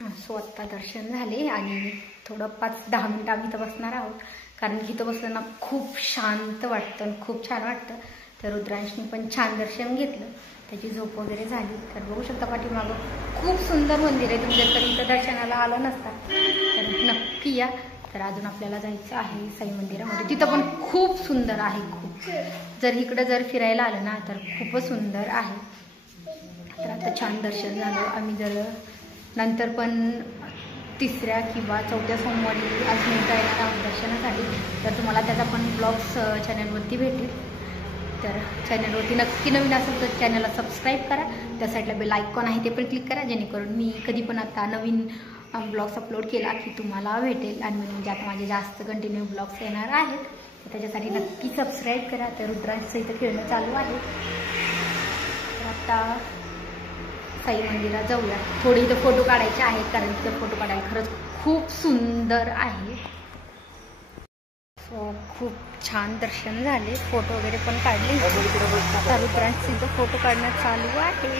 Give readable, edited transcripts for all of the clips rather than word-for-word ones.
So आत्ता दर्शन झाले आणि थोडं 5-10 मिनिटं आम्ही इथं बसणार आहोत, कारण इथं बसलं ना खूप शांत वाटतं आणि खूप छान वाटतं. तर रुद्रांशनी पण छान दर्शन घेतलं, त्याची झोप वगैरे झाली. तर बघू शकता पाठीमागं खूप सुंदर मंदिर आहे. तुम्ही जर कधी इथं दर्शनाला आलं नसता तर नक्की या. तर अजून आपल्याला जायचं आहे साई मंदिरामध्ये, तिथं पण खूप सुंदर आहे. खूप जर इकडं जर फिरायला आलं ना तर खूपच सुंदर आहे. तर आता छान दर्शन झालं. आम्ही जर नंतर पण 3ऱ्या किंवा 4थ्या सोमवारी अजून एकदा येणार आहोत दर्शनासाठी. तर तुम्हाला त्याचा पण ब्लॉग्स चॅनलवरती भेटेल. तर चॅनलवरती नक्की नवीन असेल तर चॅनलला सबस्क्राईब करा. त्या साईडला बेल आयकॉन आहे ते पण क्लिक करा, जेणेकरून मी कधी पण आता नवीन ब्लॉग्स अपलोड केला की तुम्हाला भेटेल. आणि म्हणजे आता माझे जास्त कंटिन्यू ब्लॉग्स येणार आहेत, तर त्याच्यासाठी नक्की सबस्क्राईब करा. तर रुद्रांचं इथं खेळणं चालू आहे. तर आता साई मंदिरात जाऊया. थोडे इथं फोटो काढायचे आहेत, कारण तिथं फोटो काढायला खरंच खूप सुंदर आहे. सो खूप छान दर्शन झाले, फोटो वगैरे पण काढले. आता रुद्रांचं इथं फोटो काढणं चालू आहे.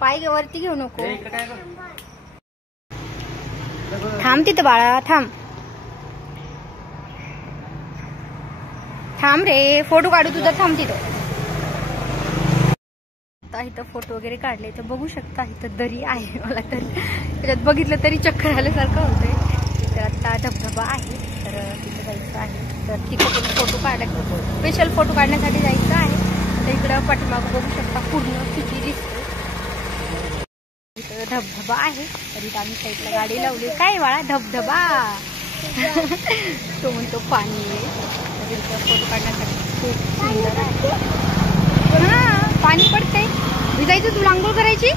पाय वरती घेऊ नको, थांब तिथं बाळा, थांब थांब रे, फोटो काढू तुझा, थांब तिथं. आता इथं फोटो वगैरे काढले. तर बघू शकता इथं दरी आहे. मला तर त्याच्यात बघितलं तरी चक्कर आल्यासारखं होतंय. तर आता धबधबा आहे, तर तिथं जायचं आहे. तर तिथं पण फोटो काढायचं, स्पेशल फोटो काढण्यासाठी जायचं आहे. तर इकडं पाठीमागं बघू शकता पूर्ण किती दिसते. इथं धबधबा आहे. तर इथं आम्ही साईडला गाडी लावली. काय बाळा, धबधबा तो म्हणतो पाणी आहे. तर इथं फोटो काढण्यासाठी खूप सुंदर आहे. हा, पाणी पडतंय. भिजायचं तुला, आंघोळ करायची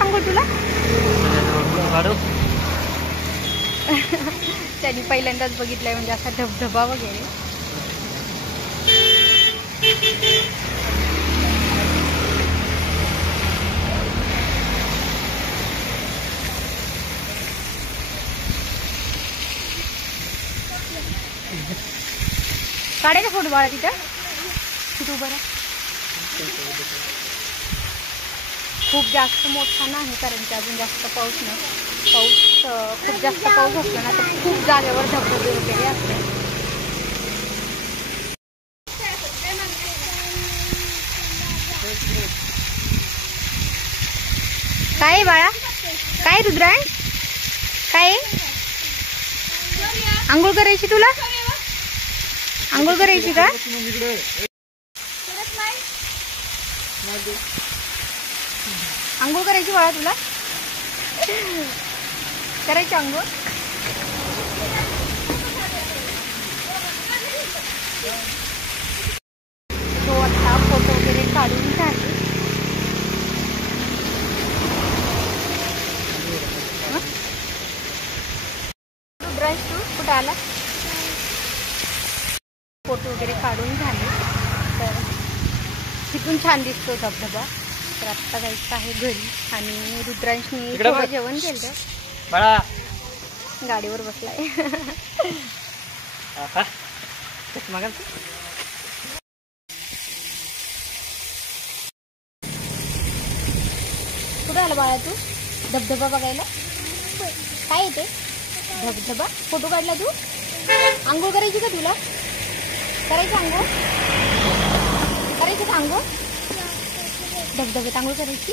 आंघोळ तुला. त्यांनी पहिल्यांदाच बघितलंय म्हणजे असा धबधबा वगैरे. काढायचा फोटो बाळा तिथं, तिथं उभं राहा. खूप जास्त मोठा नाही, कारण की अजून जास्त पाऊस नाही. खूप जास्त पाऊस असला ना तर खूप जागेवर धबधबे वगैरे असते. काय बाळा, काय रुद्रांश, काय आंघोळ करायची तुला, आंघोळ करायची का? आंघोळ करायची बाळा तुला, करायची आंघोळ. तो आता फोटो वगैरे काढून झाले. रुद्रांश तू कुठं आला? फोटो वगैरे काढून झाले. तर तिथून छान दिसतो धबधबा. तर आत्ता जायचं आहे घरी. आणि रुद्रांशनी थोडं जेवण केलं, गाडीवर बसलाय. कुठं आला बाळा तू धबधबा बघायला? काय येते धबधबा? फोटो काढला तू? आंघोळ करायची का तुला? करायचं आंघोळ, करायचं का आंघोळ? धबधब्यात आंघोळ करायची,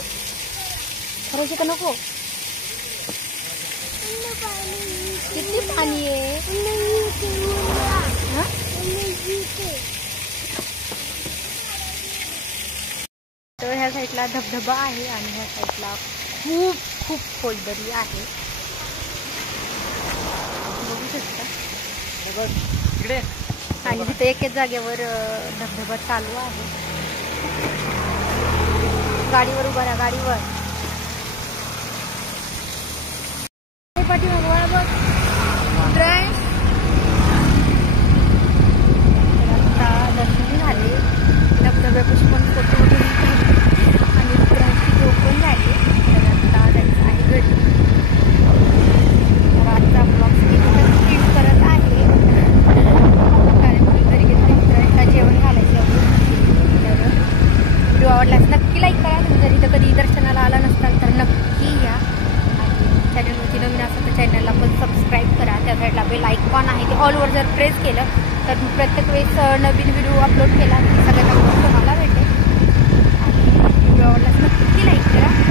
करायची का नको? किती पाणी आहे. तर ह्या साईडला धबधबा आहे आणि ह्या साईडला खूप खूप खोलदरी आहे. बघू शकता. आणि तिथे एकेच जागेवर धबधबा चालू आहे. गाडीवर उभा राहा, गाडीवर. पाठीमागं बघ रुद्रांश. आता दर्शन झाले, धबधबा डोंगरापाशी पण फोटो वगैरे काढले आणि रुद्रांची झोप पण झाली. तर आता जायचं आहे घरी. तर आजचा ब्लॉग मी कुठं स्किप करत आहे कारण मी घरी गेले रुद्रांना जेवण घालायचं होतं. तर व्हिडिओ आवडल्यास नक्की लाईक करा. तुम्ही जर इथं कधी दर्शनाला आला नसताल तर नक्की या. आणि चॅनलवरती नवीन असेल तर चॅनलला पण सबस्क्राईब करा. त्या साईडला बेल आयकॉन आहे ते ऑलवर जर प्रेस केलं तर प्रत्येक वेळेस नवीन व्हिडिओ अपलोड केला की सगळ्यात अगोदर तुम्हाला भेटेल. आणि व्हिडिओ आवडल्यास नक्की लाईक करा.